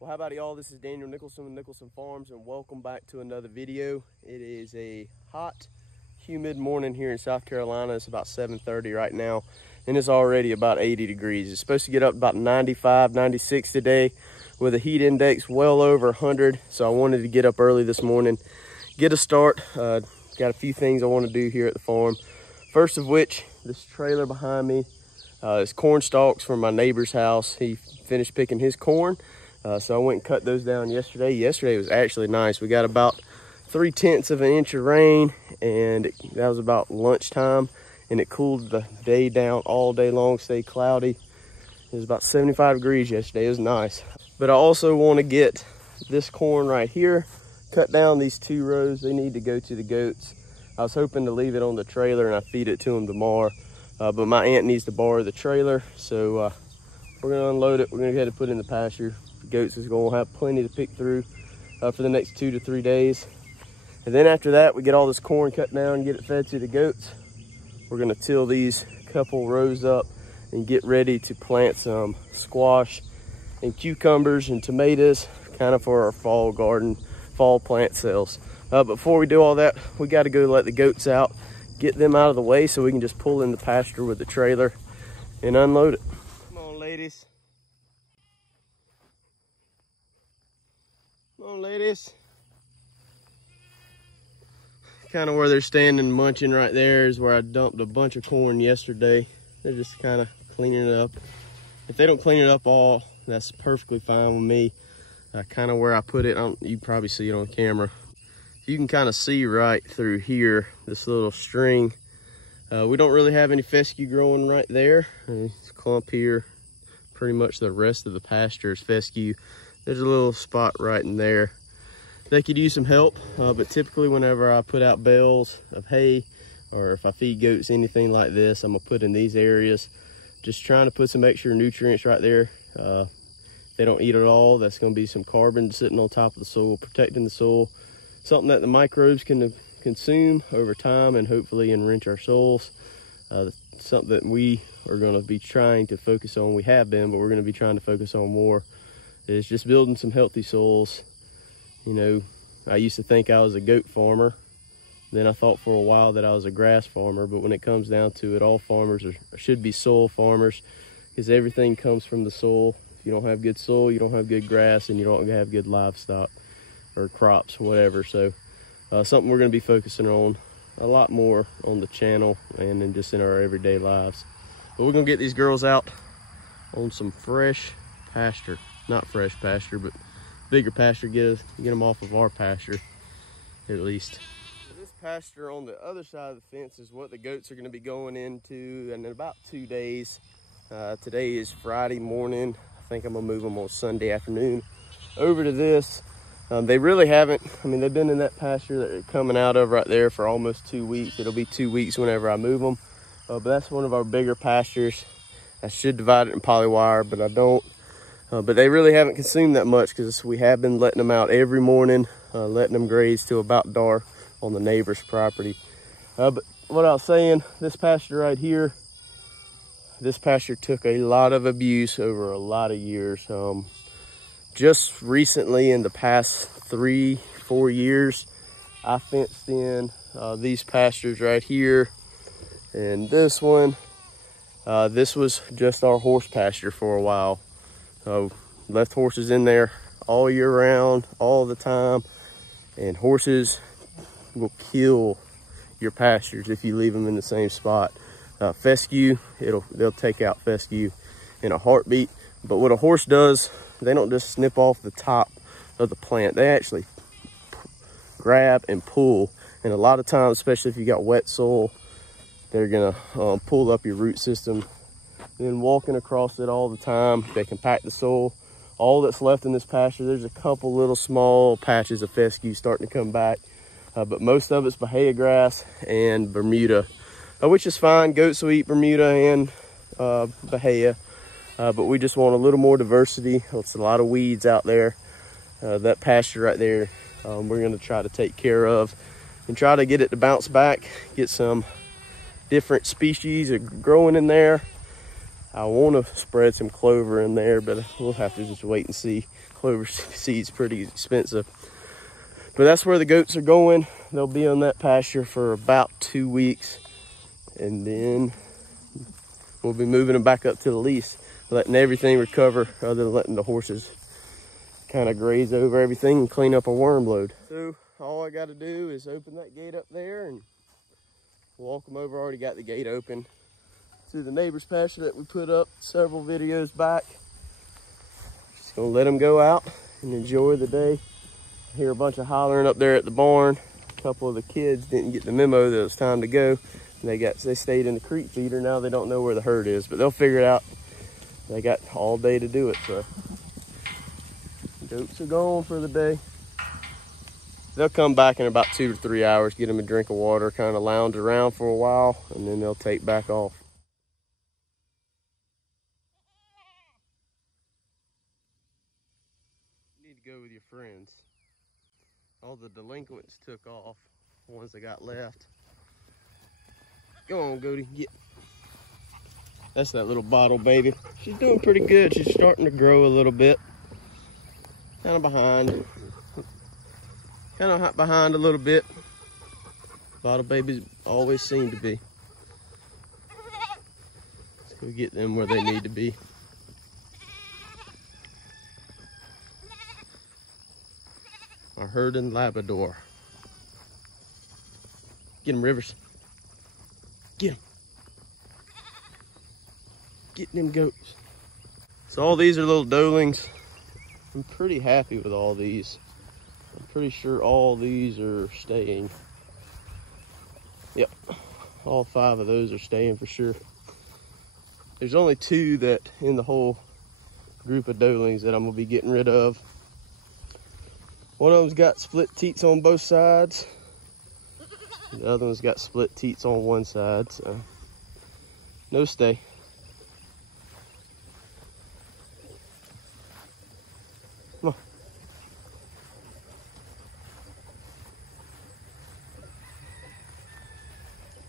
Well, how about y'all? This is Daniel Nicholson with Nicholson Farms, and welcome back to another video. It is a hot, humid morning here in South Carolina. It's about 7:30 right now, and it's already about 80 degrees. It's supposed to get up about 95, 96 today with a heat index well over 100. So I wanted to get up early this morning, get a start. Got a few things I want to do here at the farm. First of which, this trailer behind me is corn stalks from my neighbor's house. He finished picking his corn. So I went and cut those down yesterday. Yesterday was actually nice. We got about 3/10 of an inch of rain, and that was about lunchtime, and it cooled the day down all day long, stayed cloudy. It was about 75 degrees yesterday. It was nice. But I also want to get this corn right here, cut down these 2 rows. They need to go to the goats. I was hoping to leave it on the trailer and I feed it to them tomorrow, but my aunt needs to borrow the trailer, so we're gonna unload it. We're gonna go ahead and put it in the pasture. The goats is gonna have plenty to pick through for the next 2 to 3 days. And then after that, we get all this corn cut down and get it fed to the goats. We're gonna till these couple rows up and get ready to plant some squash and cucumbers and tomatoes, kind of for our fall garden, fall plant sales. Before we do all that, we got to go let the goats out, get them out of the way so we can just pull in the pasture with the trailer and unload it. Come on, ladies. Come on, ladies. Kind of where they're standing munching right there is where I dumped a bunch of corn yesterday. They're just kind of cleaning it up. If they don't clean it up all, that's perfectly fine with me. Kind of where I put it, you probably see it on camera. You can kind of see right through here, this little string. We don't really have any fescue growing right there. This clump here, pretty much the rest of the pasture is fescue. There's a little spot right in there. They could use some help, but typically whenever I put out bales of hay, or if I feed goats anything like this, I'm gonna put in these areas. Just trying to put some extra nutrients right there. They don't eat it all. That's gonna be some carbon sitting on top of the soil, protecting the soil. Something that the microbes can consume over time and hopefully enrich our soils. Something that we are going to be trying to focus on. We have been, but we're going to be trying to focus on more, is just building some healthy soils. You know, I used to think I was a goat farmer. Then I thought for a while that I was a grass farmer, but when it comes down to it, all farmers should be soil farmers, because everything comes from the soil. If you don't have good soil, you don't have good grass, and you don't have good livestock or crops, whatever. So something we're going to be focusing on a lot more on the channel and then just in our everyday lives. But we're going to get these girls out on some fresh pasture. Not fresh pasture, but bigger pasture. Get them off of our pasture at least. This pasture on the other side of the fence is what the goats are going to be going into in about 2 days. Today is Friday morning. I think I'm going to move them on Sunday afternoon over to this. They really haven't, I mean, they've been in that pasture that they're coming out of right there for almost 2 weeks. It'll be 2 weeks whenever I move them. But that's one of our bigger pastures. I should divide it in polywire, but I don't. But they really haven't consumed that much because we have been letting them out every morning, letting them graze till about dark on the neighbor's property. But what I was saying, this pasture right here, this pasture took a lot of abuse over a lot of years. Just recently, in the past 3-4 years, I fenced in these pastures right here and this one. This was just our horse pasture for a while. Left horses in there all year round, all the time, and horses will kill your pastures if you leave them in the same spot. Fescue, they'll take out fescue in a heartbeat. But what a horse does, they don't just snip off the top of the plant. They actually grab and pull. And a lot of times, especially if you got wet soil, they're gonna pull up your root system. Then walking across it all the time, they compact the soil. All that's left in this pasture, there's a couple little small patches of fescue starting to come back. But most of it's Bahia grass and Bermuda, which is fine. Goats will eat Bermuda and Bahia. But we just want a little more diversity. It's a lot of weeds out there. That pasture right there, we're gonna try to take care of and try to get it to bounce back, get some different species growing in there. I want to spread some clover in there, but we'll have to just wait and see. Clover seed's pretty expensive. But that's where the goats are going. They'll be on that pasture for about 2 weeks. And then we'll be moving them back up to the lease, letting everything recover other than letting the horses kind of graze over everything and clean up a worm load. So all I got to do is open that gate up there and walk them over. I already got the gate open to the neighbor's pasture that we put up several videos back. Just gonna let them go out and enjoy the day. I hear a bunch of hollering up there at the barn. A couple of the kids didn't get the memo that it was time to go. They stayed in the creek feeder. Now they don't know where the herd is, but they'll figure it out. They got all day to do it. So goats are gone for the day. They'll come back in about 2 to 3 hours, get them a drink of water, kind of lounge around for a while, and then they'll take back off. You need to go with your friends. All the delinquents took off, the ones that got left. Go on, Goaty, get. That's that little bottle baby. She's doing pretty good. She's starting to grow a little bit. Kind of behind. Kind of behind a little bit. Bottle babies always seem to be. Let's go get them where they need to be. Our herd in Labrador. Get him, Rivers. Get him. Getting them goats. So all these are little doelings. I'm pretty happy with all these. I'm pretty sure all these are staying. Yep, all 5 of those are staying for sure. There's only 2 that in the whole group of doelings that I'm gonna be getting rid of. One of them's got split teats on both sides. The other one's got split teats on one side, so no stay. Come on.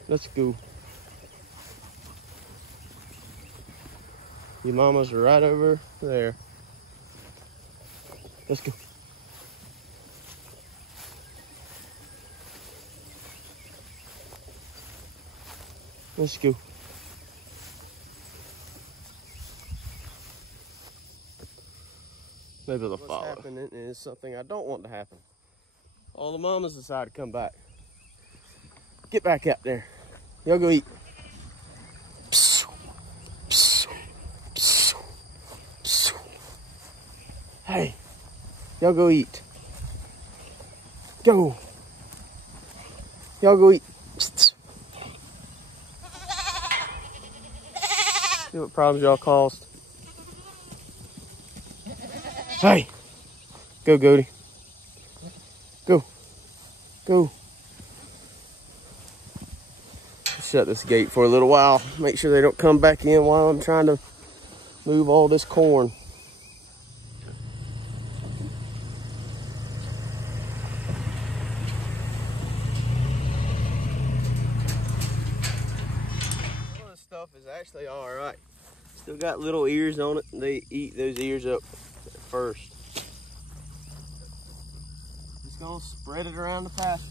Let's go. Your mamas are right over there. Let's go. Let's go. Maybe they'll follow. What's happening is something I don't want to happen. All the mamas decide to come back. Get back out there. Y'all go eat. Hey, y'all go eat. Go. Y'all go eat. See what problems y'all caused. Hey, go, Goaty. Go, go. Shut this gate for a little while. Make sure they don't come back in while I'm trying to move all this corn. Some of this stuff is actually all right. Still got little ears on it. They eat those ears up first. Just gonna spread it around the pasture.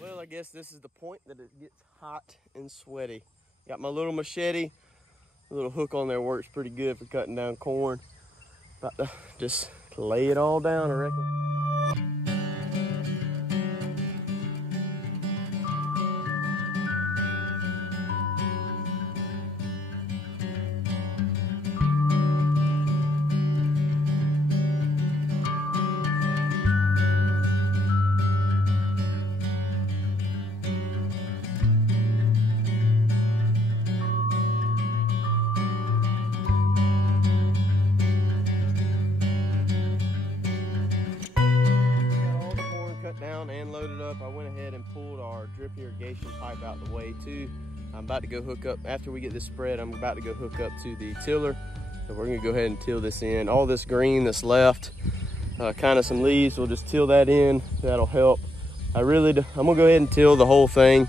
Well, I guess this is the point that it gets hot and sweaty. Got my little machete. A little hook on there works pretty good for cutting down corn. About to just lay it all down, I reckon. Down and loaded up. I went ahead and pulled our drip irrigation pipe out the way too. I'm about to go hook up, after we get this spread, I'm about to go hook up to the tiller. So we're gonna go ahead and till this in. All this green that's left, kind of some leaves, we'll just till that in. That'll help. I'm gonna go ahead and till the whole thing.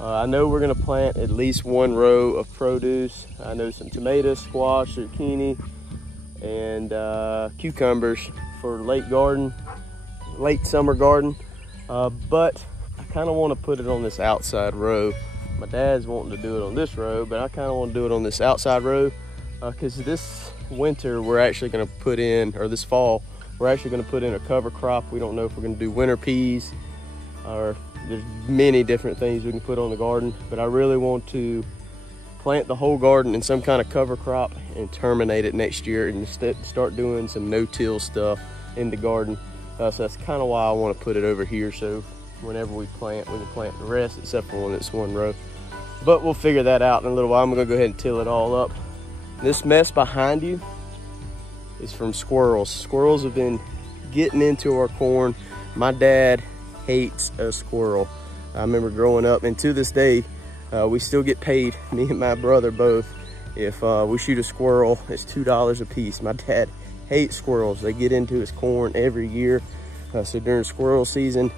I know we're gonna plant at least one row of produce. I know some tomatoes, squash, zucchini, and cucumbers for late summer garden. But I kind of want to put it on this outside row. My dad's wanting to do it on this row, but I kind of want to do it on this outside row because this winter we're actually going to put in, or this fall, we're actually going to put in a cover crop. We don't know if we're going to do winter peas, or there's many different things we can put on the garden, but I really want to plant the whole garden in some kind of cover crop and terminate it next year and start doing some no-till stuff in the garden. So that's kind of why I want to put it over here, so whenever we can plant the rest except for when it's one row. But we'll figure that out in a little while. I'm gonna go ahead and till it all up. This mess behind you is from squirrels. Squirrels have been getting into our corn. My dad hates a squirrel. I remember growing up, and to this day, we still get paid, me and my brother both. If we shoot a squirrel, it's $2 a piece. My dad hates squirrels. They get into his corn every year. So during squirrel season,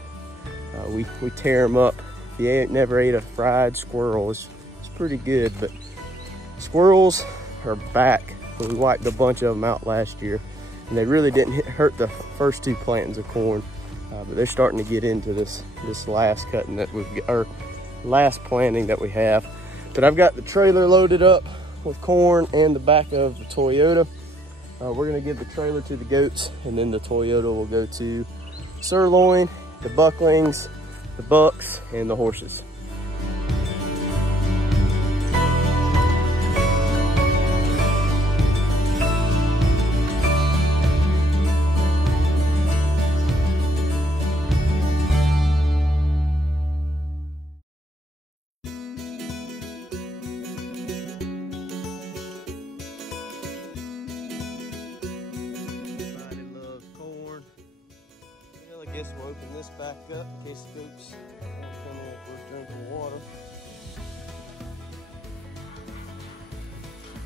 we tear them up. If you ain't never ate a fried squirrel, it's pretty good. But squirrels are back. We wiped a bunch of them out last year, and they really didn't hurt the first two plantings of corn. But they're starting to get into this last cutting that we've got, or last planting that we have. But I've got the trailer loaded up with corn and the back of the Toyota. We're gonna give the trailer to the goats, and then the Toyota will go to sirloin, the bucklings, the bucks, and the horses. I guess we'll open this back up in case the goats want to come in for drinking water.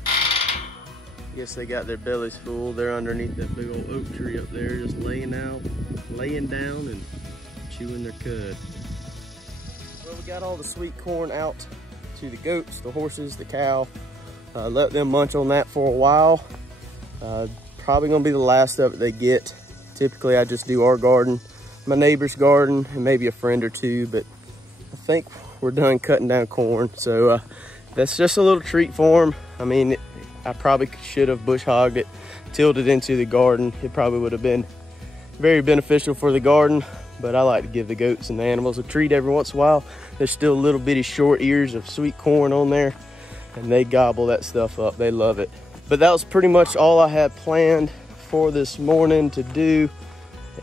I guess they got their bellies full. They're underneath that big old oak tree up there, just laying down and chewing their cud. Well, we got all the sweet corn out to the goats, the horses, the cow. Let them munch on that for a while. Probably gonna be the last of it they get. Typically I just do our garden, my neighbor's garden, and maybe a friend or two, but I think we're done cutting down corn. So that's just a little treat for them. I mean, I probably should have bush hogged it, tilled it into the garden. It probably would have been very beneficial for the garden, but I like to give the goats and the animals a treat every once in a while. There's still little bitty short ears of sweet corn on there, and they gobble that stuff up. They love it. But that was pretty much all I had planned for this morning to do,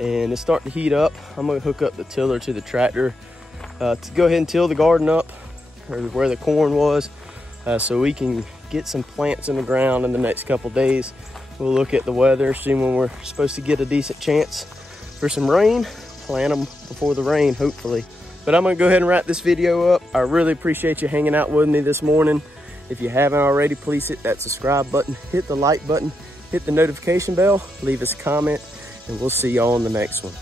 and it's starting to heat up. I'm gonna hook up the tiller to the tractor to go ahead and till the garden up, or where the corn was, so we can get some plants in the ground in the next couple days. We'll look at the weather, see when we're supposed to get a decent chance for some rain, plant them before the rain, hopefully. But I'm gonna go ahead and wrap this video up. I really appreciate you hanging out with me this morning. If you haven't already, please hit that subscribe button, hit the like button, hit the notification bell, leave us a comment, and we'll see y'all on the next one.